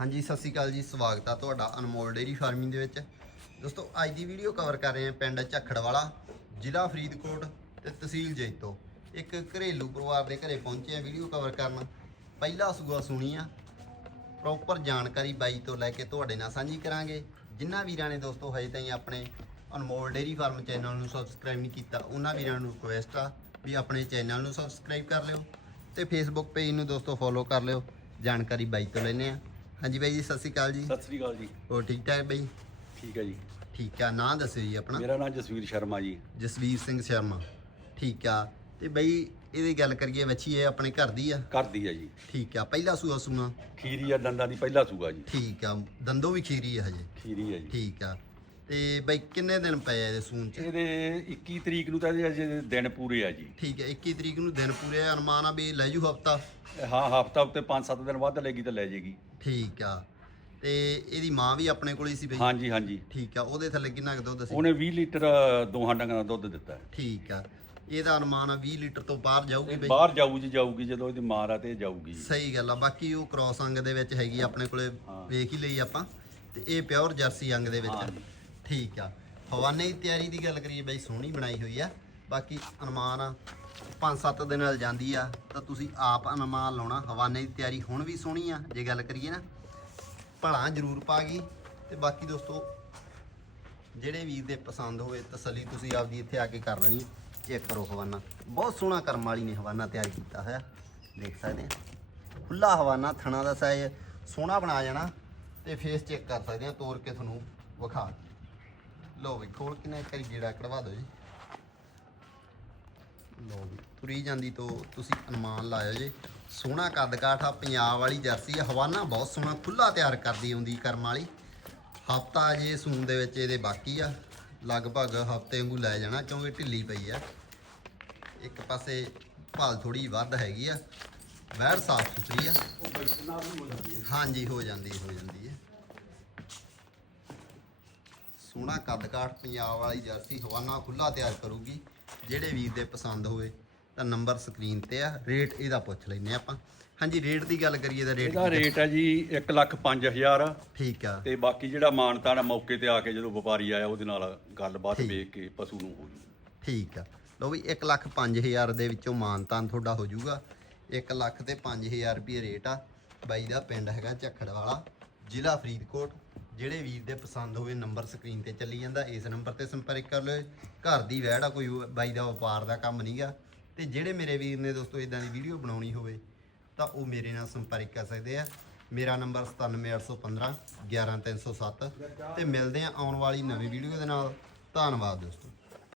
ਹਾਂਜੀ, ਸਤਿ ਸ਼੍ਰੀ ਅਕਾਲ ਜੀ, ਸਵਾਗਤ ਆ ਤੁਹਾਡਾ ਅਨਮੋਲ ਡੇਰੀ ਫਾਰਮਿੰਗ ਦੇ ਵਿੱਚ। ਦੋਸਤੋ, ਅੱਜ ਦੀ ਵੀਡੀਓ ਕਵਰ ਕਰ ਰਹੇ ਹਾਂ ਪਿੰਡ ਝੱਖੜਵਾਲਾ, ਜ਼ਿਲ੍ਹਾ ਫਰੀਦਕੋਟ ਤੇ ਤਹਿਸੀਲ ਜੈਤੋ। ਇੱਕ ਘਰੇਲੂ ਪਰਿਵਾਰ ਦੇ ਘਰੇ ਪਹੁੰਚੇ ਆ ਵੀਡੀਓ ਕਵਰ ਕਰਨ। ਪਹਿਲਾ ਸੂਆ ਸੁਣੀ ਆ ਪ੍ਰੋਪਰ ਜਾਣਕਾਰੀ ਬਾਈ ਤੋਂ ਲੈ ਕੇ ਤੁਹਾਡੇ ਨਾਲ ਸਾਂਝੀ ਕਰਾਂਗੇ। ਜਿਨ੍ਹਾਂ ਵੀਰਾਂ ਨੇ ਦੋਸਤੋ ਹਜੇ ਤਾਈਂ ਆਪਣੇ ਅਨਮੋਲ ਡੇਰੀ ਫਾਰਮ ਚੈਨਲ ਨੂੰ ਸਬਸਕ੍ਰਾਈਬ ਨਹੀਂ ਕੀਤਾ, ਉਹਨਾਂ ਵੀਰਾਂ ਨੂੰ ਰਿਕੁਐਸਟ ਆ ਵੀ ਆਪਣੇ ਚੈਨਲ ਨੂੰ ਸਬਸਕ੍ਰਾਈਬ ਕਰ ਲਿਓ ਤੇ ਫੇਸਬੁੱਕ ਪੇਜ ਨੂੰ ਦੋਸਤੋ ਫੋਲੋ ਕਰ ਲਿਓ। ਜਾਣਕਾਰੀ ਬਾਈ ਤੋਂ ਲੈਣੇ ਆ ਹਾਂਜੀ ਬਾਈ ਜੀ ਸਤਿ ਸ਼੍ਰੀ ਅਕਾਲ ਜੀ। ਸਤਿ ਸ੍ਰੀ ਅਕਾਲ ਜੀ। ਹੋਰ ਠੀਕ ਠਾਕ ਬਾਈ? ਠੀਕ ਹੈ ਜੀ। ਠੀਕ ਆ ਨਾਂ ਦੱਸਿਓ ਜੀ ਆਪਣਾ। ਮੇਰਾ ਨਾਮ ਜਸਵੀਰ ਸ਼ਰਮਾ ਜੀ। ਜਸਵੀਰ ਸਿੰਘ ਸ਼ਰਮਾ। ਠੀਕ ਆ ਤੇ ਬਈ ਇਹਦੀ ਗੱਲ ਕਰੀਏ ਵੱਛੀ ਇਹ ਆਪਣੇ ਘਰ ਦੀ ਆ? ਕਰਦੀ ਹੈ ਜੀ। ਠੀਕ ਆ ਪਹਿਲਾ ਸੂਆ ਸੂਆ ਖੀਰੀ ਆ ਦੰਦਾਂ ਦੀ ਪਹਿਲਾ ਸੂਗਾ ਜੀ। ਠੀਕ ਆ ਦੰਦੋਂ ਵੀ ਖੀਰੀ ਆ ਹਜੇ? ਖੀਰੀ ਹੈ ਜੀ। ਠੀਕ ਆ ਤੇ ਬਈ ਕਿੰਨੇ ਦਿਨ ਪਏ ਆ ਇਹਦੇ ਸੂਨ ਚ? ਇਹਦੇ 21 ਤਰੀਕ ਨੂੰ ਤਾਂ ਇਹਦੇ ਅਜੇ ਦਿਨ ਪੂਰੇ ਆ ਜੀ। ਠੀਕ ਹੈ 21 ਤਰੀਕ ਨੂੰ ਦਿਨ ਪੂਰੇ ਆ, ਅਨੁਮਾਨ ਆ ਵੀ ਲੈ ਜੂ ਹਫਤਾ? ਹਾਂ ਹਫਤਾ ਉੱਤੇ 5-7 ਦਿਨ ਬਾਅਦ ਲੈਗੀ ਤਾਂ ਲੈ ਜੇਗੀ। ਠੀਕ ਆ। ਤੇ ਇਹਦੀ ਮਾਂ ਵੀ ਆਪਣੇ ਕੋਲ ਹੀ ਸੀ ਬਈ? ਹਾਂਜੀ ਹਾਂਜੀ। ਠੀਕ ਆ ਉਹਦੇ ਥੱਲੇ ਕਿੰਨਾ ਕੁ ਦੁੱਧ ਸੀ? ਉਹਨੇ 20 ਲੀਟਰ ਦੋਹਾਂ ਡੰਗਾਂ ਦਾ ਦੁੱਧ ਦਿੱਤਾ। ਠੀਕ ਆ। ਇਹਦਾ ਅਨੁਮਾਨ ਆ 20 ਲੀਟਰ ਤੋਂ ਬਾਹਰ ਜਾਊਗੀ ਬਈ? ਬਾਹਰ ਜਾਊ ਜੀ ਜਾਊਗੀ ਜਦੋਂ ਇਹਦੀ ਮਾਰ ਆ ਤੇ ਜਾਊਗੀ। ਸਹੀ ਗੱਲ ਆ ਬਾਕੀ ਉਹ ਕ੍ਰਾਸ ਅੰਗ ਦੇ ਵਿੱਚ ਹੈਗੀ ਆਪਣੇ ਕੋਲੇ। ਵੇਖ ਹੀ ਲਈ ਆਪਾਂ। ਤੇ ਇਹ ਪਿਓਰ ਜਰਸੀ ਅੰਗ ਦੇ ਵਿੱਚ। ਠੀਕ ਆ। ਹਵਾਨੇ ਦੀ ਤਿਆਰੀ ਦੀ ਗੱਲ ਕਰੀਏ, ਬਈ ਸੋਹਣੀ ਬਣਾਈ ਹੋਈ ਆ। ਬਾਕੀ ਅਨੁਮਾਨ ਆ 5-7 ਦਿਨ ਨਾਲ ਜਾਂਦੀ ਆ, ਤਾਂ ਤੁਸੀਂ ਆਪ ਅਨੁਮਾਨ ਲਾਉਣਾ। ਹਵਾਨੇ ਦੀ ਤਿਆਰੀ ਹੁਣ ਵੀ ਸੋਹਣੀ ਆ, ਜੇ ਗੱਲ ਕਰੀਏ ਨਾ। ਭਲਾ ਜ਼ਰੂਰ ਪਾ ਗਈ। ਤੇ ਬਾਕੀ ਦੋਸਤੋ, ਜਿਹੜੇ ਵੀਰ ਦੇ ਪਸੰਦ ਹੋਵੇ ਤਸੱਲੀ ਤੁਸੀਂ ਆਪਦੀ ਇੱਥੇ ਆ ਕੇ ਕਰ ਲੈਣੀ ਚੈੱਕ ਕਰੋ ਹਵਾਨਾ। ਬਹੁਤ ਸੋਹਣਾ ਕਰਮ ਵਾਲੀ ਨੇ ਹਵਾਨਾ ਤਿਆਰ ਕੀਤਾ ਹੋਇਆ। ਦੇਖ ਸਕਦੇ ਆ। ਖੁੱਲਾ ਹਵਾਨਾ, ਥਣਾ ਦਾ ਸਾਈਜ਼ ਸੋਹਣਾ ਬਣਾ ਜਾਣਾ। ਤੇ ਫੇਸ ਚੈੱਕ ਕਰ ਸਕਦੇ ਆ ਤੋੜ ਕੇ ਤੁਹਾਨੂੰ ਵਿਖਾ। ਲਓ ਵੀ ਖੋਲ ਕੇ ਨਾ ਇੱਕ ਵਾਰੀ ਗੇੜਾ ਕਢਵਾ ਦਿਓ ਜੀ। ਲਓ ਵੀ ਤੁਰੀ ਜਾਂਦੀ ਤੋਂ ਤੁਸੀਂ ਅਨੁਮਾਨ ਲਾਇਓ ਜੀ। ਸੋਹਣਾ ਕੱਦ ਕਾਠ ਆ ਪੰਜਾਬ ਵਾਲੀ ਜਰਸੀ ਆ। ਹਵਾਨਾ ਬਹੁਤ ਸੋਹਣਾ ਖੁੱਲਾ ਤਿਆਰ ਕਰਦੀ ਹੁੰਦੀ ਕਰਮ ਵਾਲੀ। ਹਫਤਾ ਜੇ ਸੂਨ ਦੇ ਵਿੱਚ ਇਹਦੇ ਬਾਕੀ ਆ। ਲਗਭਗ ਹਫ਼ਤੇ ਵਾਂਗੂ ਲੈ ਜਾਣਾ ਕਿਉਂਕਿ ਢਿੱਲੀ ਪਈ ਆ। ਇੱਕ ਪਾਸੇ ਭਾਲ ਥੋੜੀ ਵੱਧ ਹੈਗੀ ਆ। ਵੈੜ ਸਾਫ਼ ਸੁਥਰੀ ਆ। ਹਾਂਜੀ ਹੋ ਜਾਂਦੀ ਹੋ ਜਾਂਦੀ ਸੋਹਣਾ ਕੱਦ ਕਾਠ ਪੰਜਾਬ ਵਾਲੀ ਜਰਸੀ ਹਵਾਨਾ ਖੁੱਲਾ ਤਿਆਰ ਕਰੂਗੀ ਜਿਹੜੇ ਵੀਰ ਦੇ ਪਸੰਦ ਹੋਵੇ ਤਾਂ ਨੰਬਰ ਸਕਰੀਨ ਤੇ ਆ ਰੇਟ ਇਹਦਾ ਪੁੱਛ ਲੈਨੇ ਆਪਾਂ। ਹਾਂਜੀ ਰੇਟ ਦੀ ਗੱਲ ਕਰੀਏ ਤਾਂ ਰੇਟ ਇਹਦਾ ਰੇਟ ਹੈ ਜੀ 1 ਲੱਖ 5000 ਠੀਕ ਆ। ਤੇ ਬਾਕੀ ਜਿਹੜਾ ਮਾਨਤਾ ਨਾ ਮੌਕੇ ਤੇ ਆ ਕੇ ਜਦੋਂ ਵਪਾਰੀ ਆਇਆ ਉਹਦੇ ਨਾਲ ਗੱਲਬਾਤ। ਵੇਖ ਕੇ ਪਸ਼ੂ ਨੂੰ ਹੋ ਜੂ। ਠੀਕ ਆ। ਲਓ ਵੀ 1 ਲੱਖ 5000 ਦੇ ਵਿੱਚੋਂ ਮਾਨਤਾਨ ਤੁਹਾਡਾ ਹੋ ਜਾਊਗਾ 1 ਲੱਖ ਤੇ 5000 ਰੁਪਏ ਰੇਟ ਆ। ਬਾਈ ਦਾ ਪਿੰਡ ਹੈਗਾ ਝੱਖੜ ਵਾਲਾ ਜ਼ਿਲ੍ਹਾ ਫਰੀਦਕੋਟ। ਜਿਹੜੇ ਵੀਰ ਦੇ ਪਸੰਦ ਹੋਵੇ ਨੰਬਰ ਸਕਰੀਨ ਤੇ ਚੱਲੀ ਜਾਂਦਾ, ਇਸ ਨੰਬਰ ਤੇ ਸੰਪਰਕ ਕਰ ਲਓ। ਘਰ ਦੀ ਵਹਿੜ ਆ, ਕੋਈ ਬਾਈ ਦਾ ਵਪਾਰ ਦਾ ਕੰਮ ਨਹੀਂਗਾ ਤੇ ਜਿਹੜੇ ਮੇਰੇ ਵੀਰ ਨੇ ਦੋਸਤੋ ਇਦਾਂ ਦੀ ਵੀਡੀਓ ਬਣਾਉਣੀ ਹੋਵੇ, ਤਾਂ ਉਹ ਮੇਰੇ ਨਾਲ ਸੰਪਰਕ ਕਰ ਸਕਦੇ ਆ। ਮੇਰਾ ਨੰਬਰ 97815 11307 ਤੇ ਮਿਲਦੇ ਆ ਆਉਣ ਵਾਲੀ ਨਵੀਂ ਵੀਡੀਓ ਦੇ ਨਾਲ। ਧੰਨਵਾਦ ਦੋਸਤੋ।